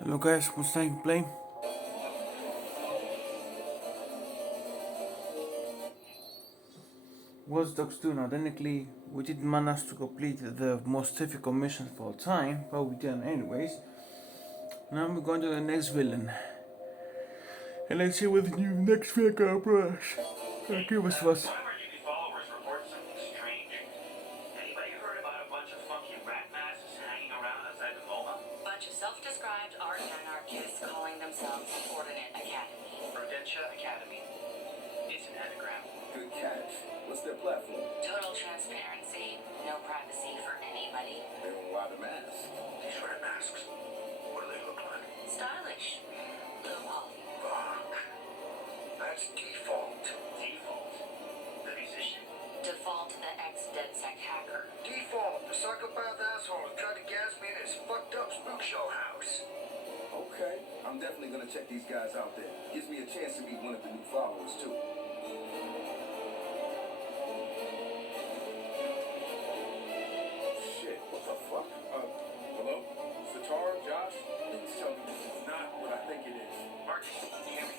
Hello guys, what's time to play? Watch Dogs 2. Now technically we didn't manage to complete the most difficult mission of all time, but we did anyways. Now we're going to the next villain. And let's see what the new next villain brings. Give us was. One of our TV followers reported something strange. Anybody heard about a bunch of funky rat masks hanging around outside the MoMA? Bunch of self-described art anarchists calling themselves Ordinate Academy. Rodentia Academy. It's an anagram. Good catch. What's their platform? Total transparency, no privacy for anybody. They don't wear the mask. These rat masks. What do they look like? Stylish. Low poly. Fuck. That's Default. Default. The musician? Default the ex-DedSec hacker. Default, the psychopath asshole who tried to gas me in his fucked up spook show house. Okay, I'm definitely gonna check these guys out there. Gives me a chance to meet one of the new followers too. Shit, what the fuck? Hello? Satar, Josh? Please tell me this is not what I think it is. Marcus, can you hear me?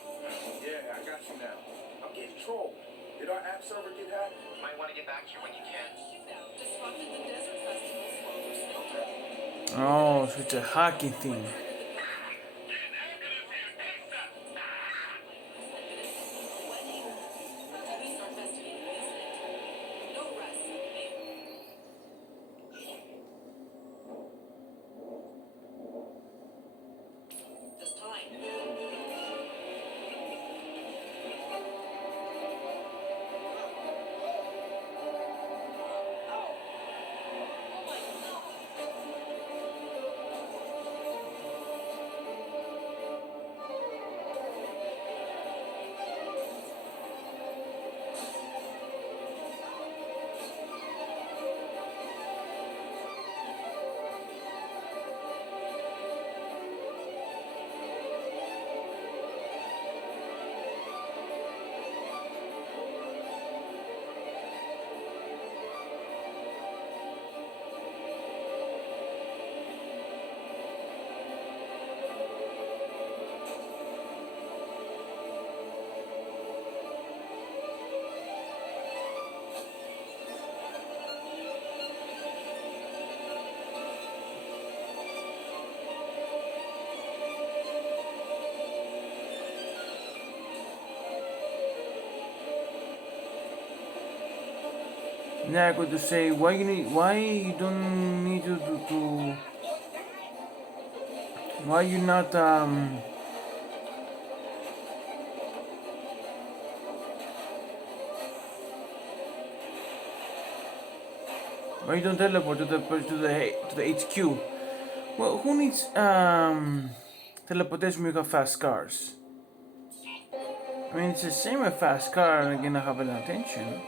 Yeah, I got you now. I'm getting trolled. Did our app server get hacked? You might want to get back here when you can. Disrupted the Desert Festival's flow of smelter. Oh, so it's a hacking thing. Police are investigating the incident. No arrests have been made. This time. Oh my God. Yeah, I got to say why you don't need to why you not why you don't teleport to the HQ? Well, who needs teleportation when you have fast cars? I mean, it's the same with fast car and you're gonna have an attention.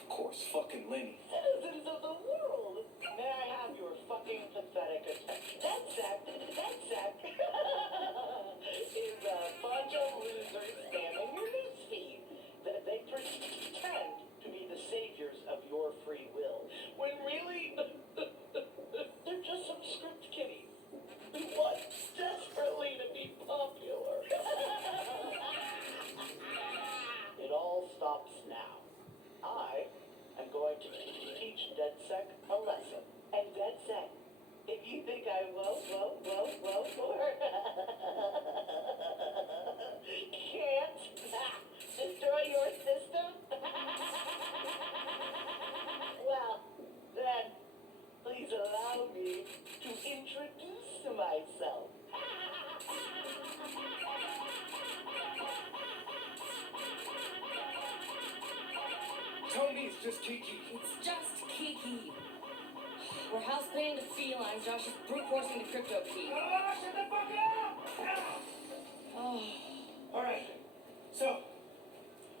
Of course, fucking Lenny. Citizens of the world, may I have your fucking pathetic attention? DedSec is a bunch of losers spamming your newsfeed. They pretend to be the saviors of your free will, when really they're just some script kiddies who want desperately to be popular. It all stops now. I am going to teach DedSec a lesson. And DedSec, if you think I can't destroy your system, well, then please allow me to introduce myself. Tell me it's just Kiki. It's just Kiki. We're house-painting the felines. Josh is brute-forcing the crypto key. Shut the fuck up! Oh, Alright, so,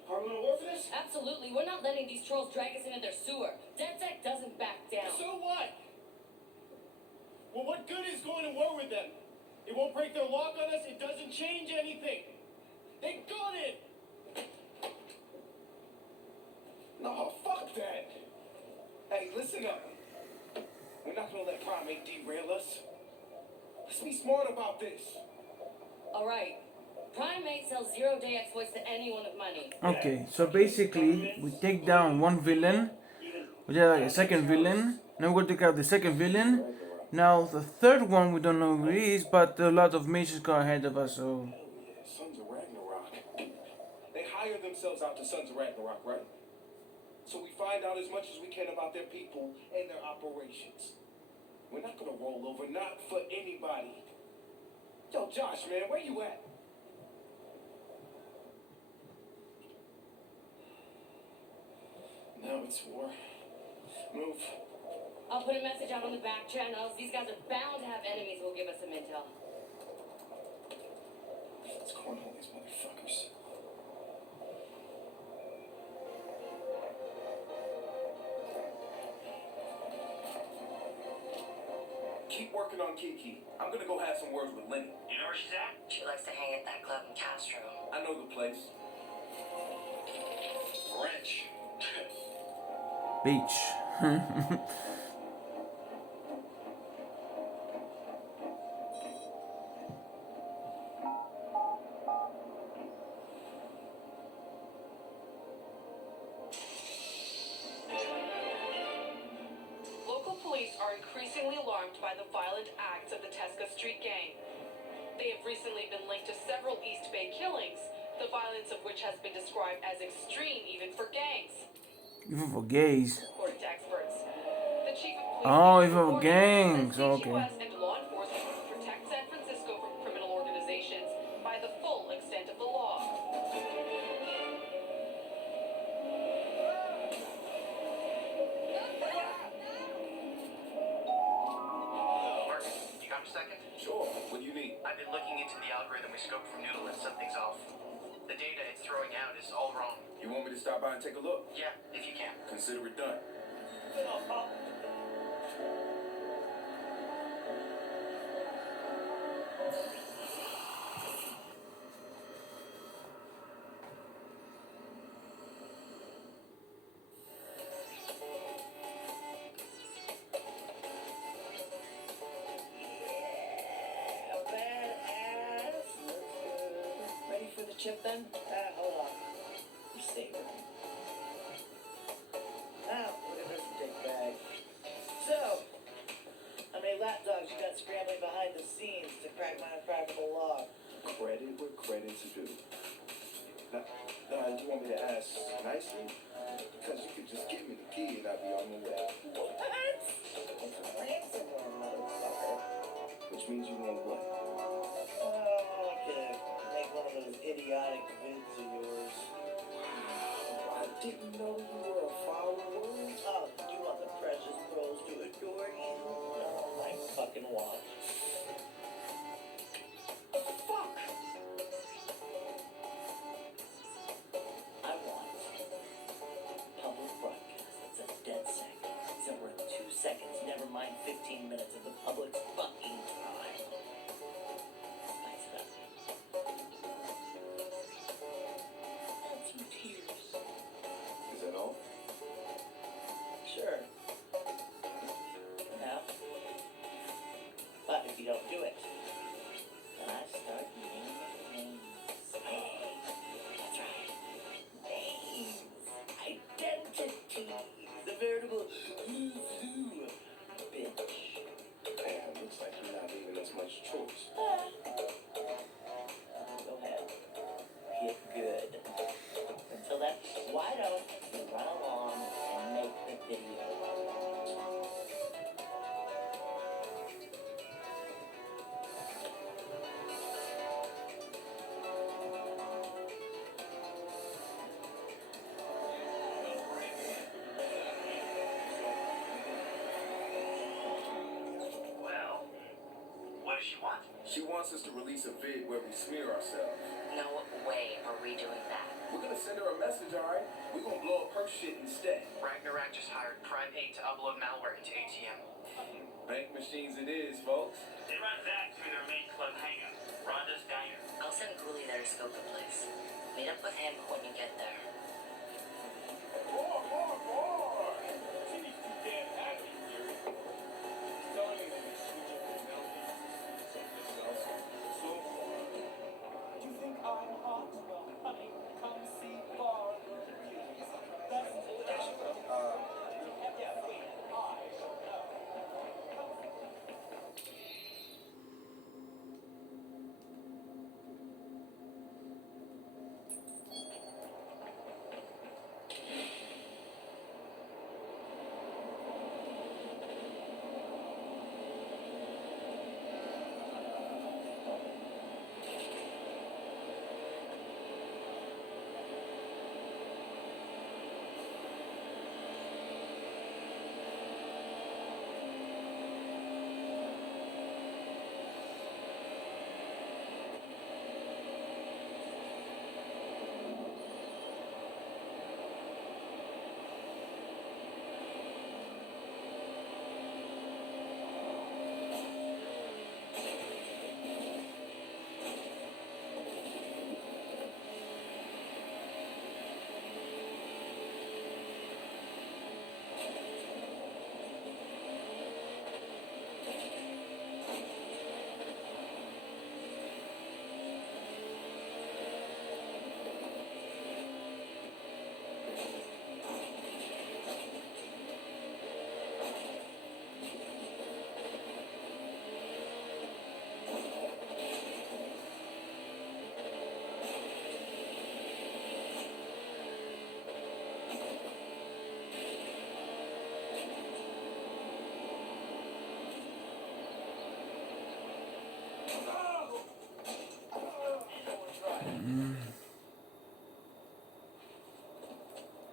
are we gonna war for this? absolutely. We're not letting these trolls drag us into their sewer. DedSec doesn't back down. So what? Well, what good is going to war with them? It won't break their lock on us. It doesn't change anything. They got it. No, fuck that. Hey, listen up. We're not gonna let Primate derail us. Let's be smart about this. All right. Primate sells zero-day exploits to anyone with money. Okay, so basically we take down one villain, we did like a second villain, now we're gonna take out the second villain. Now the third one we don't know who he is, but a lot of mages go ahead of us, so Yeah, Sons of Ragnarok. They hire themselves out to Sons of Ragnarok, right? So we find out as much as we can about their people and their operations. We're not gonna roll over, not for anybody. Yo, Josh, man, where you at? Now it's war. Move. I'll put a message out on the back channels. These guys are bound to have enemies who'll give us some intel. Let's cornhole these motherfuckers. Keep working on Kiki. I'm gonna go have some words with Lenny. You know where she's at? She likes to hang at that club in Castro. I know the place. Wrench. beach. Local police are increasingly alarmed by the violent acts of the Tesca Street Gang. They have recently been linked to several East Bay killings, the violence of which has been described as extreme even for gangs, Even for gays. according to experts. The chief of police Oh, even for reported gangs, that okay. CTOS and law enforcement will protect San Francisco from criminal organizations by the full extent of the law. Mark, you got a second? Sure. What do you need? I've been looking into the algorithm we scoped from Noodle and something's off. The data it's throwing out is all wrong. You want me to stop by and take a look? Yeah, if you can. Consider it done. Badass. Ready for the chip then? Hold on. You stay there. Now, look at this dick bag. So, how many lapdogs you got scrambling behind the scenes to crack my uncrackable log? Credit where credit's due. Now, do you want me to ask nicely? Because you could just give me the key and I'd be on the way. What? It's ransomware, motherfucker. Which means you want what? Oh, I could make one of those idiotic vids of yours. I didn't know you were a follower. Oh, you want the precious pros to adore you? Oh, my fucking watch. Fuck! I want public broadcast that's a dead second. Except we're 2 seconds, never mind 15 minutes of the public's fucking time. Spice it up. Add some tears. Is that all? Sure. Now, but if you don't do it, then I start naming names. That's right. Names. Identities. The veritable who's who. Bitch. Man, looks like What does she want? She wants us to release a vid where we smear ourselves. No way are we doing that. We're gonna send her a message, alright? We're gonna blow up her shit instead. Ragnarok just hired Prime 8 to upload malware into ATM. Bank machines it is, folks. They run back through their main club hangout, Rhonda's Diner. I'll send Cooley there to scope the place. Meet up with him when you get there. More! She needs to be damn happy, Yuri. Telling me that they switch up their melodies. Check this out. So far. Do you think I'm hot? Well, honey, come see Barbara Hughes. That's yeah, wait, I don't know.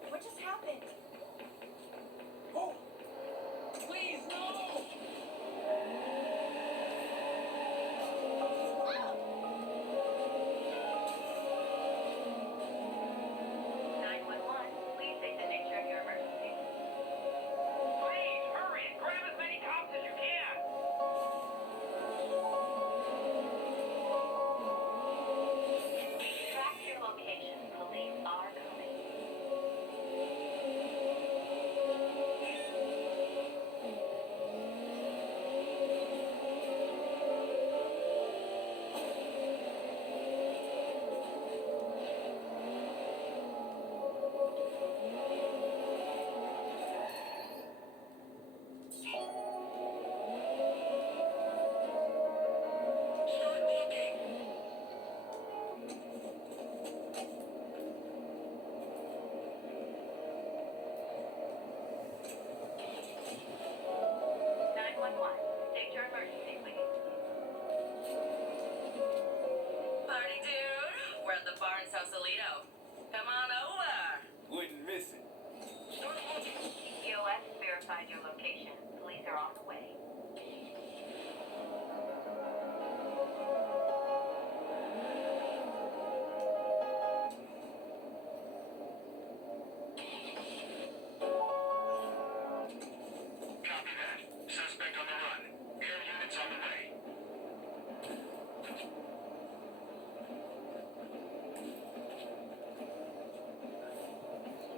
What just happened? Oh! Please, no! Please state the nature of your emergency. Please, hurry and grab as many cops as you can! Track your location. Police are coming. Start looking! State your emergency, please. Party dude, we're at the bar in Sausalito. Come on over. Wouldn't miss it. Start looking! EOS verified your location. Police are on the way. Copy that. Suspect on the run. Air units on the way.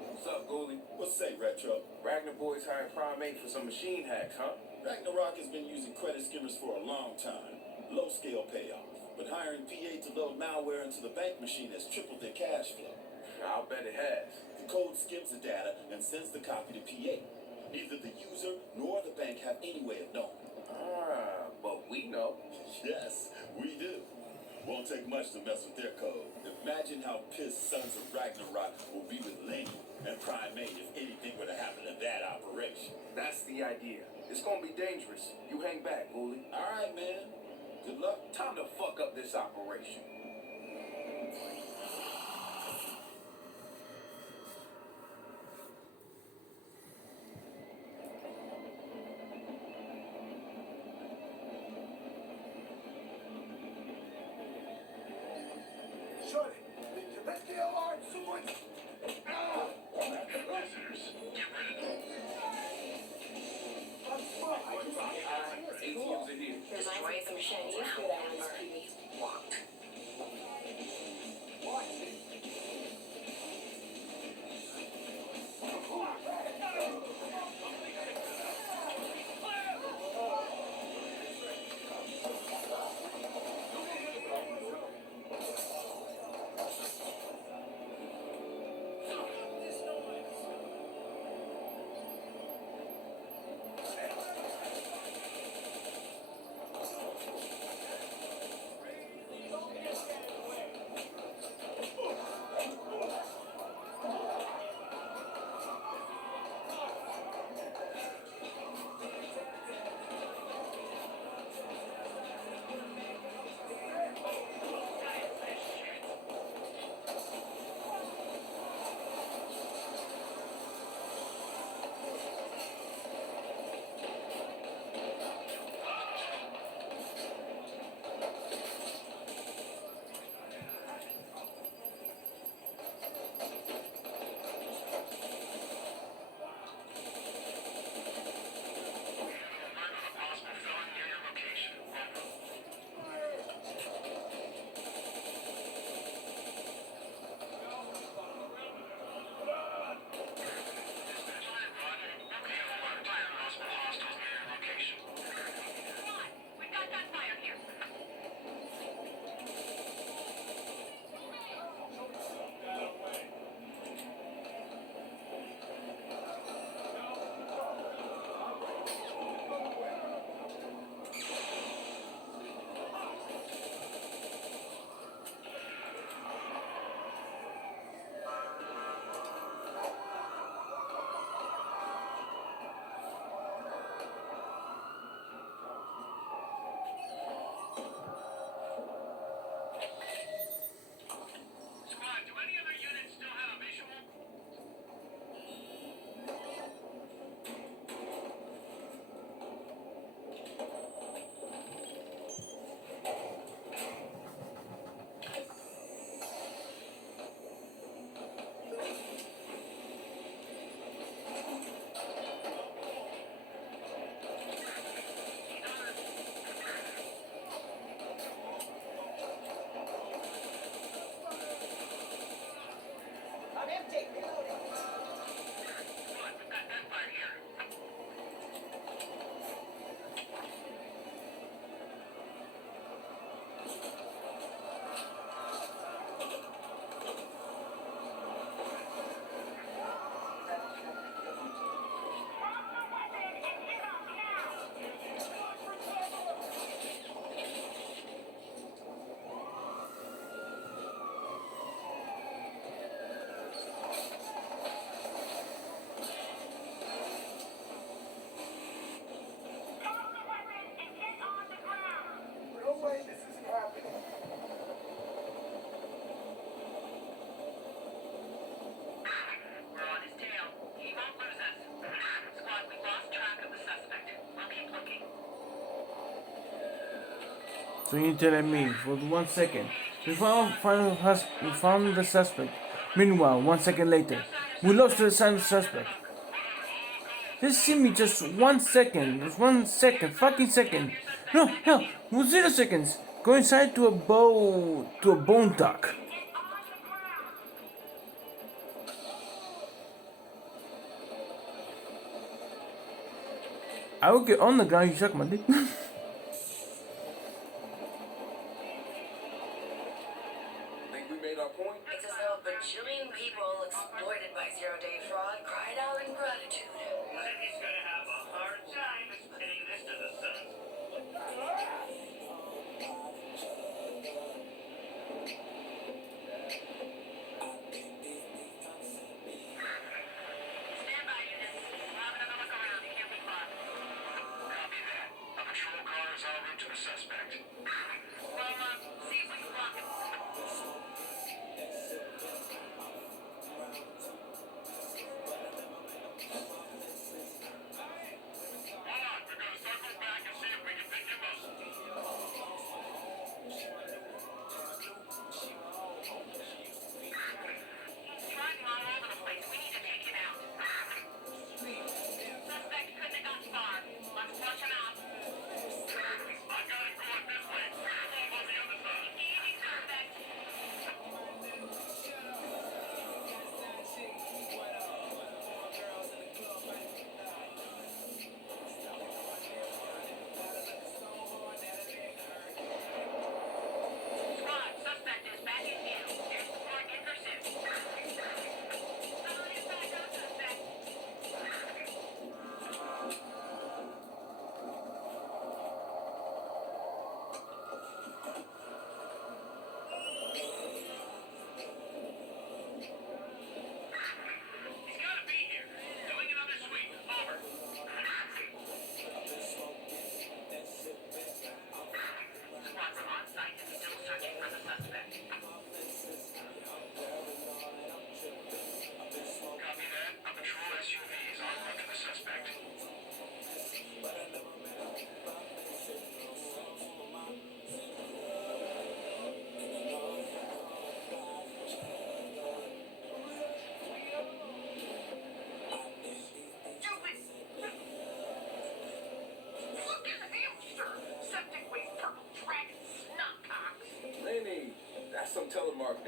What's up, Gooley? What's say, Retro? Ragnar Boys hired Prime 8 for some machine hacks, huh? Ragnarok has been using credit skimmers for a long time. Low scale payoff. But hiring PA to load malware into the bank machine has tripled their cash flow. I'll bet it has. The code skims the data and sends the copy to PA. Neither the user nor the bank have any way of knowing. Ah, but we know. Yes, we do. Won't take much to mess with their code. Imagine how pissed Sons of Ragnarok will be with Lane and Prime 8 if anything were to happen to that operation. That's the idea. It's gonna be dangerous. You hang back, Gooley. All right, man. Good luck. Time to fuck up this operation. shiny. Good Hands, answer. Peter. Walked. So you're telling me for 1 second we found the suspect. Meanwhile, 1 second later, we lost the suspect. Just see me just 1 second, just 1 second, fucking second. No, hell, 0 seconds. Go inside to a bone duck. I will get on the ground, you suck my dick. Think we made our point? It's as though a bajillion people exploited by zero-day fraud cried out in gratitude. He's gonna have a hard time explaining this to the sun. Stand by, units. We'll have another look around. It can't be far. Copy that. A patrol car is en route to the suspect. Well, see if we can block it. Hold on, we're gonna circle back and see if we can pick him up. He's driving all over the place. We need to take him out. Suspect couldn't have gotten far. Let's flush him out. I got him going this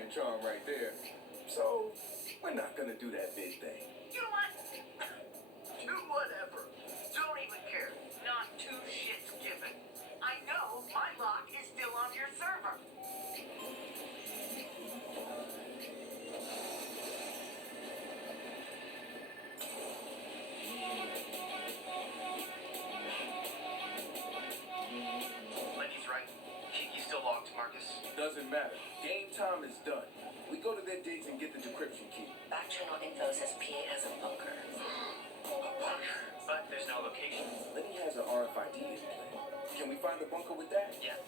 charm right there. So, we're not gonna do that big thing. You know what? Do whatever. Don't even care. Not two shits given. I know my lock is still on your server. Lenny's right. Kiki's still locked, Marcus. Doesn't matter. Game time is done. We go to their digs and get the decryption key. Back channel info says P8 has a bunker. A bunker. But there's no location. Lenny has an RFID implant. Can we find the bunker with that? Yeah,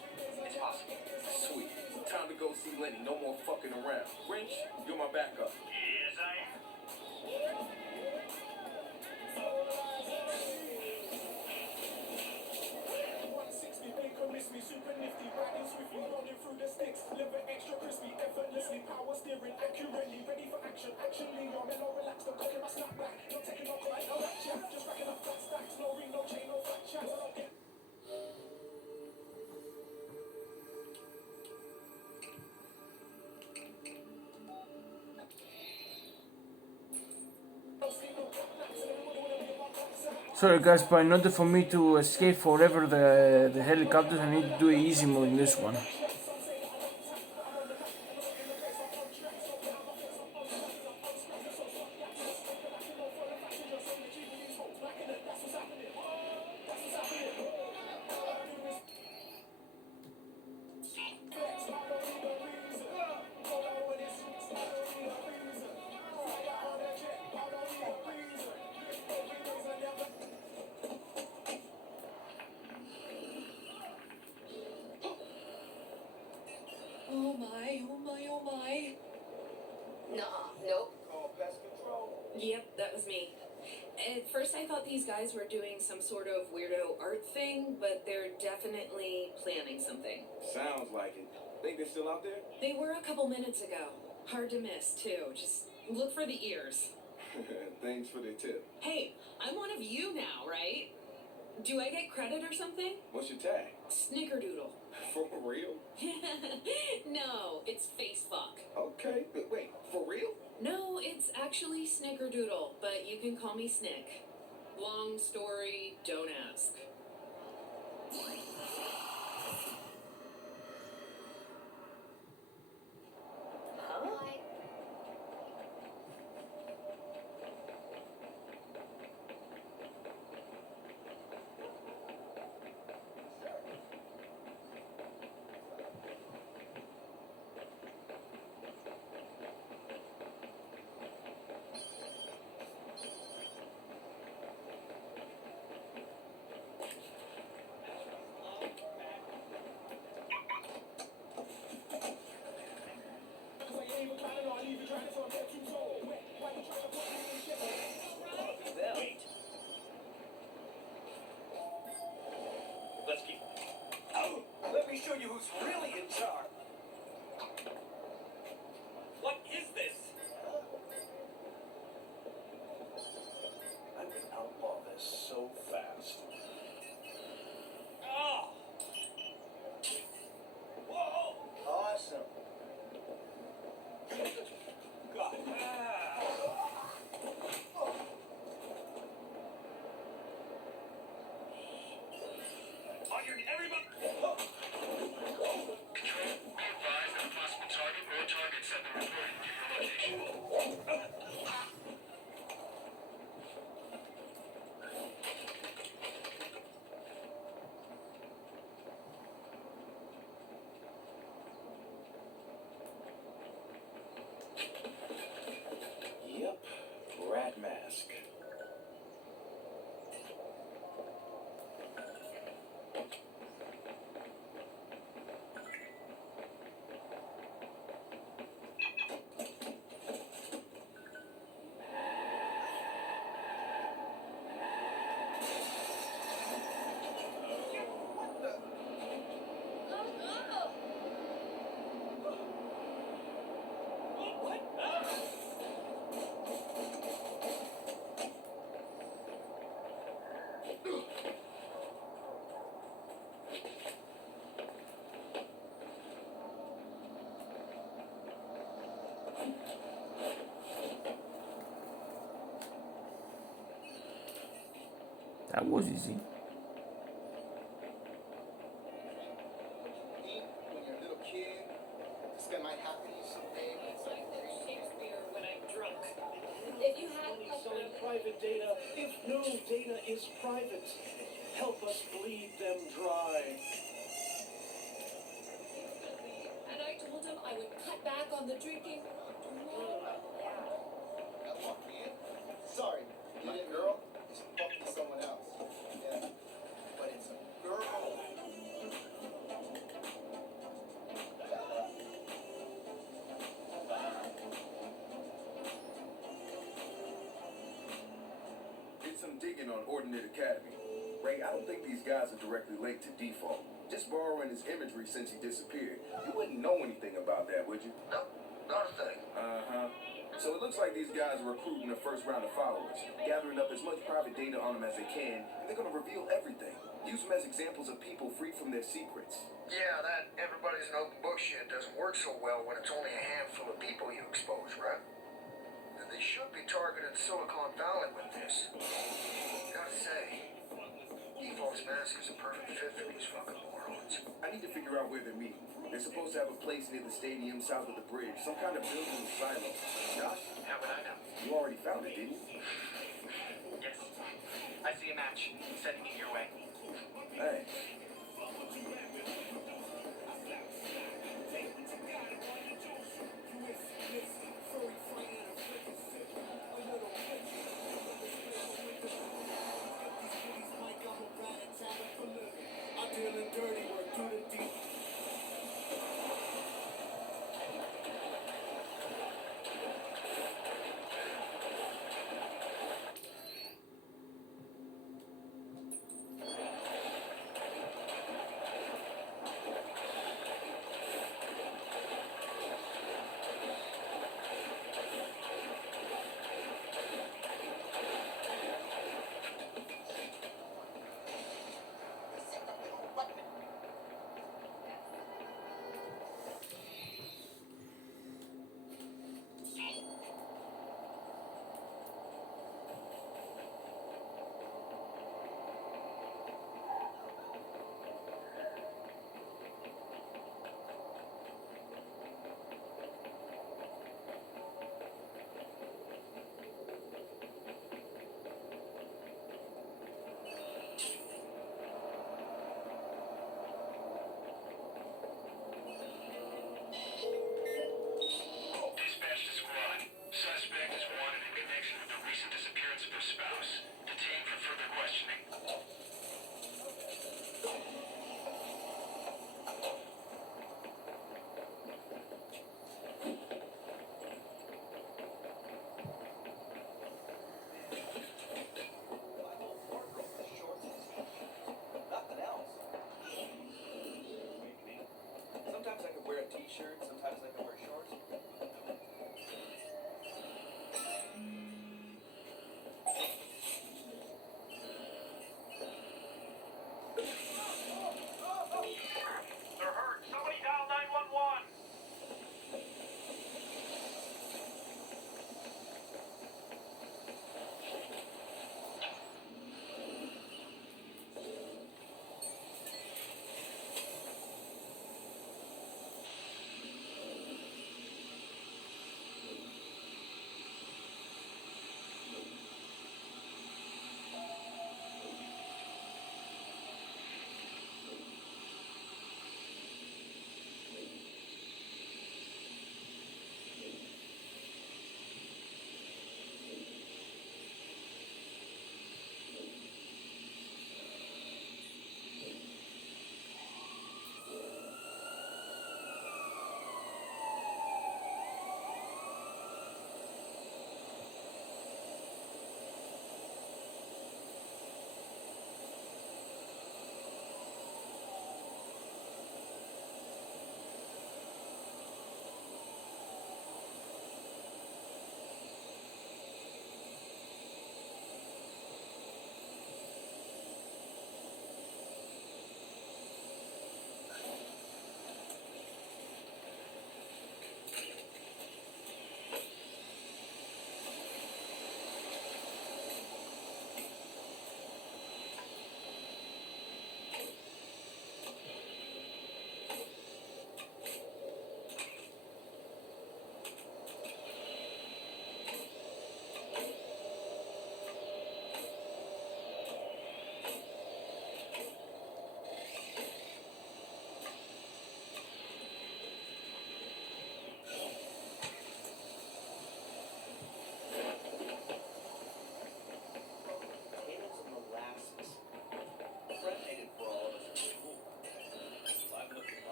it's possible. Sweet. Time to go see Lenny. No more fucking around. Wrench, you're my backup. Yes, I am. 160 bacon, miss me, super nifty, riding swiftly, rolling through the sticks, liver extra crispy, effortlessly, power steering, accurately, ready for action, actually, you're mellow, relaxed, I'm cooking my snap back, not taking off like a rat chat, just racking up fat stacks, no ring, no chain, no fat chat, I don't get. Sorry guys, but in order for me to escape forever the helicopters, I need to do easy mode in this one. Oh my, oh my, oh my. Nuh-uh. Nope. Call pest control. Yep, that was me. At first I thought these guys were doing some sort of weirdo art thing, but they're definitely planning something. Sounds like it. Think they're still out there? They were a couple minutes ago. Hard to miss, too. Just look for the ears. Thanks for the tip. Hey, I'm one of you now, right? Do I get credit or something? What's your tag? Snickerdoodle. For real? No, it's face fuck. Okay, but wait, for real? No, it's actually Snickerdoodle, but you can call me Snick. Long story, don't ask. Let's keep. Oh, let me show you who's really in charge. What is this? I can outlaw this so fast. Oh! Whoa! Awesome. God. On your everybody. Control, be advised that a possible target or targets have been reported to your location. Yep, rat mask. That was easy. When you're a little kid, this guy might happen to you someday. It's like there's Shakespeare when I'm drunk. If you had Only selling private data. If no data is private, help us bleed them dry. and I told him I would cut back on the drinking. That walked me in. Sorry, my girl is fucking someone else. Yeah, but it's a girl. Did some digging on Ordinate Academy. Ray, I don't think these guys are directly linked to Default. Just borrowing his imagery since he disappeared. You wouldn't know anything about that, would you? No, not a thing. Uh-huh. So it looks like these guys are recruiting the first round of followers, gathering up as much private data on them as they can, and they're gonna reveal everything. Use them as examples of people free from their secrets. Yeah, that everybody's an open book shit doesn't work so well when it's only a handful of people you expose, right? And they should be targeting Silicon Valley with this. Gotta say, Default's mask is a perfect fit for these fucking morons. I need to figure out where they're meeting. They're supposed to have a place near the stadium south of the bridge, some kind of building with silos. Josh, How would I know? you already found it, didn't you? Yes. I see a match. Sending it your way. Thanks. Dispatch to squad. Suspect is wanted in connection with the recent disappearance of her spouse. Detained for further questioning. Nothing else. Sometimes I can wear a t-shirt, sometimes I can wear shorts.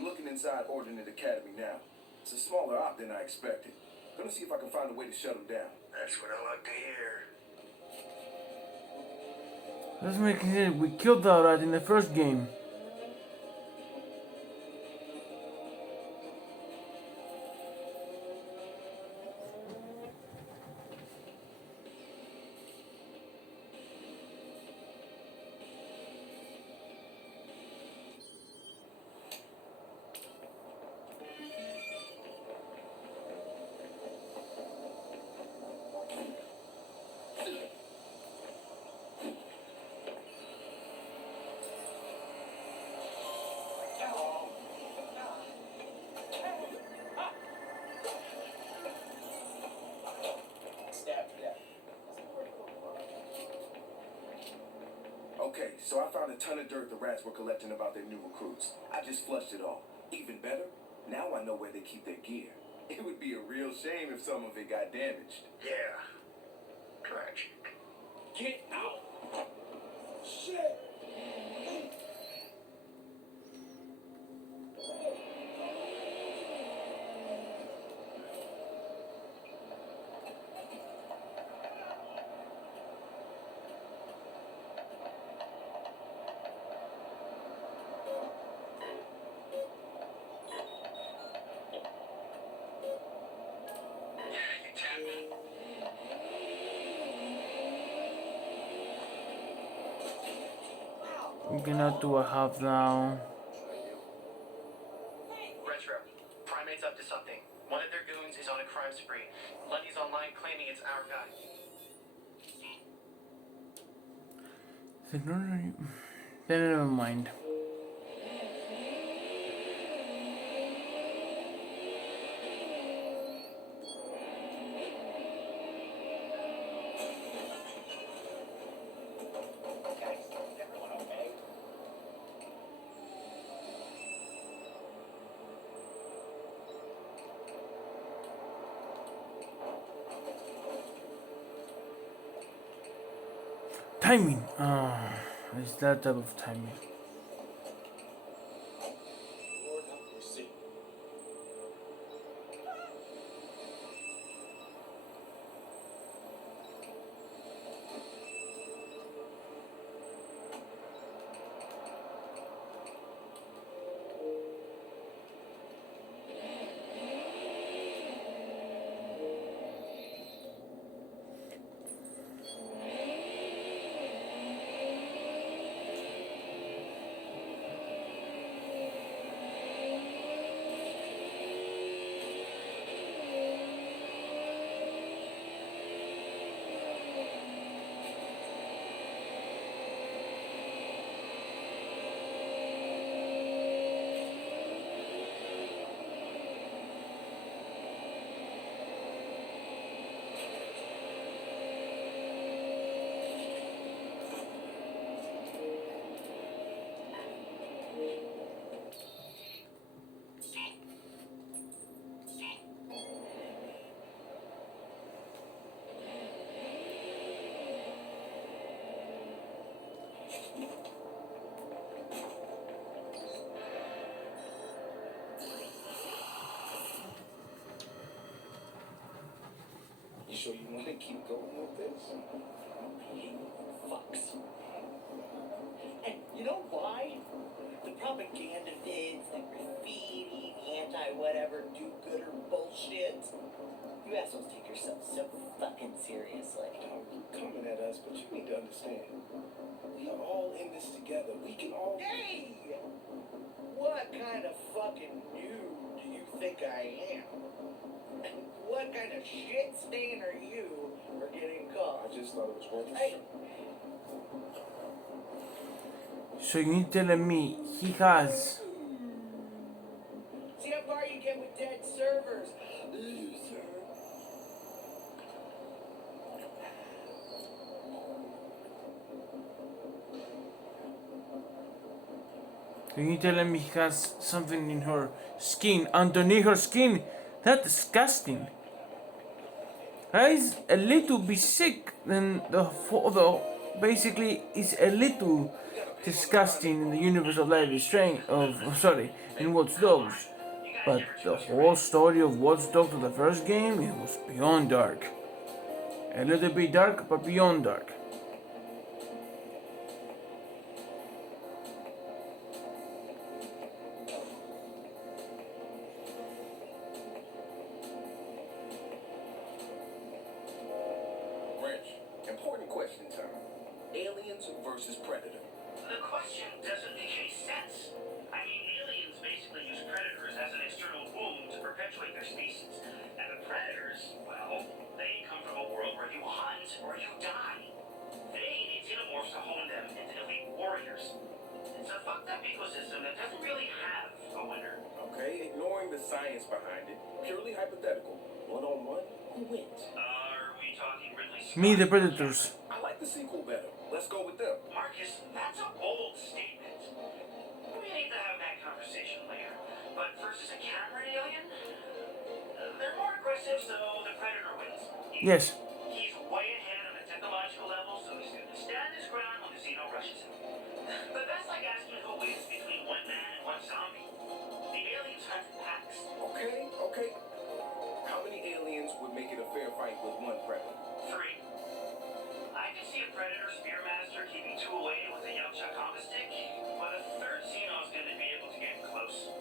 I'm looking inside Ordnance Academy now. It's a smaller op than I expected. Gonna see if I can find a way to shut him down. That's what I like to hear. Let's make it. We killed that rat in the first game. Stabbed to death. Okay, so I found a ton of dirt the rats were collecting about their new recruits. I just flushed it all. Even better, now I know where they keep their gear. It would be a real shame if some of it got damaged. Yeah. Tragic. Get out! Shit! You tap me. We cannot do a half now. Retro. Primate's up to something. One of their goons is on a crime spree. Lundy's online claiming it's our guy. Then never mind. Timing. It's that type of timing. Lord have mercy. You sure you want to keep going with this? Fucks. And you know why? The propaganda vids, the graffiti, the anti-whatever, do-gooder bullshit. You assholes take yourselves so fucking seriously. You're coming at us, but you need to understand. We are all in this together. We can all... Hey! What kind of fucking noob do you think I am? And what kind of shit stain are you for getting caught? I just thought it was worth a Hey! So you telling me he has See how far you get with dead servers, loser. so you telling me he has something in her skin, underneath her skin? That's disgusting. He's a little bit sick, and the father basically is a little disgusting in the universe of Life is Strange. In Watch Dogs. But the whole story of Watch Dogs of the first game, it was beyond dark. A little bit dark, but beyond dark. Rich, important question time. Aliens versus Predator. The question doesn't make any sense. I mean, aliens basically use predators as an external womb to perpetuate their species. And the predators, well, they come from a world where you hunt or you die. They need xenomorphs to hone them into elite warriors. It's a fucked up ecosystem that doesn't really have a winner. Okay, ignoring the science behind it, purely hypothetical. One-on-one, who wins? Are we talking Ridley Scott? Me, the Predators. I like the sequel better. Let's go with them. Marcus, that's a bold statement. We need to have that conversation later. But versus a Cameron alien? They're more aggressive, so the Predator wins. Yes. He's way ahead on the technological level, so he's going to stand his ground when the Xeno rushes him. But that's like asking who wins between one man and one zombie. The aliens hunt in packs. Okay. How many aliens would make it a fair fight with one Predator? 3. I can see a Predator Spearmaster keeping 2 away with a Yautja combo stick, but a third Xeno is going to be able to get close.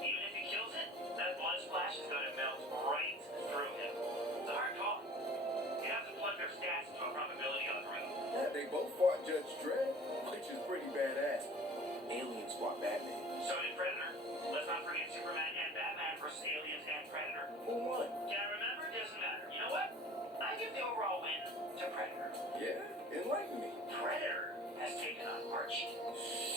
Even if he kills it, that blood splash is going to melt right through him. It's a hard call. You have to plug their stats into a probability algorithm. Yeah, they both fought Judge Dredd, which is pretty badass. Aliens fought Batman. So did Predator. Let's not forget Superman and Batman versus aliens and Predator. Who won? Can't remember? Doesn't matter. You know what? I give the overall win to Predator. Yeah, enlighten me. Predator has taken on Archie.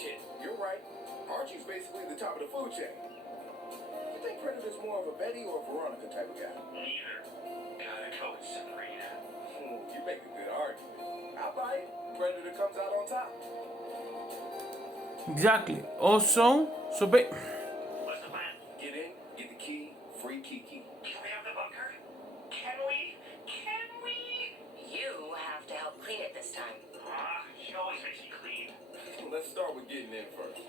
Shit, you're right. Archie's basically the top of the food chain. You think Predator's more of a Betty or a Veronica type of guy? Neither. Gotta go with Sabrina. You make a good argument. I'll buy it. Predator comes out on top. Exactly. Also, What's the plan? Get in, get the key, free Kiki. Can we have the bunker? Can we? Can we? You have to help clean it this time. She always makes me clean. Let's start with getting in first.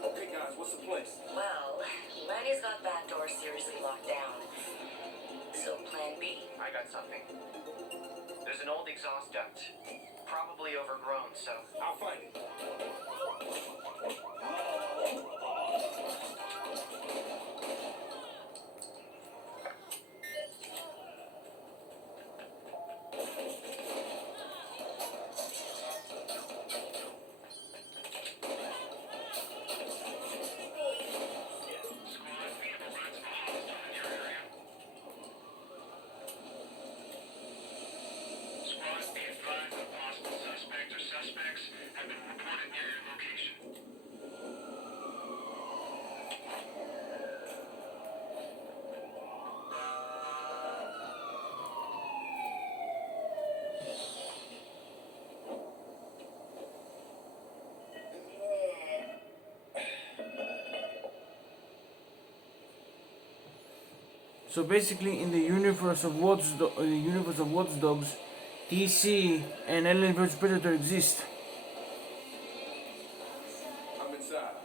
Okay, guys, what's the plan? Well, Lenny's got that door seriously locked down. So plan B. I got something. There's an old exhaust duct. Probably overgrown, so I'll find it. Squad, be advised that possible suspect or suspects have been reported near your location. So basically, in the universe of Watch Dogs, DC and Alien vs Predator exist. I'm inside.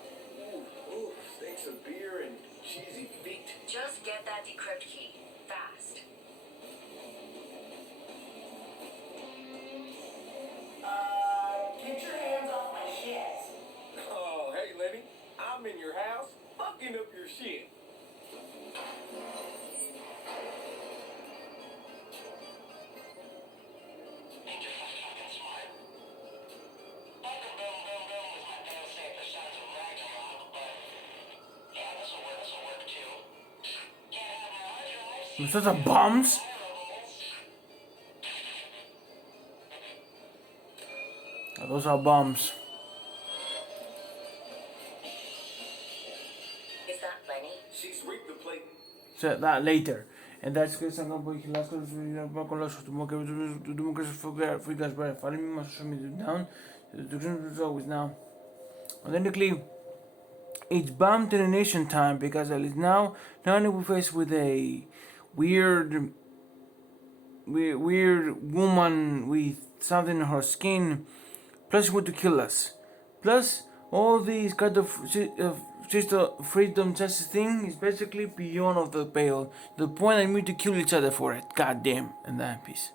Ooh, steaks of beer and cheesy feet. Just get that decrypt key. Fast. Get your hands off my shit. Oh, hey, Lenny. I'm in your house, fucking up your shit. Those are bombs? Those are bombs. She's rigged the plate. So that later. And that's because I'm going to last con los democracy figures by following me must show me down. The is always now. Authentically, it's bomb detonation time because at least now not only we face with a weird woman with something in her skin, plus she want to kill us. Plus all these kind of sister freedom justice thing is basically beyond of the pale. The point I need to kill each other for it. God damn. And that piece.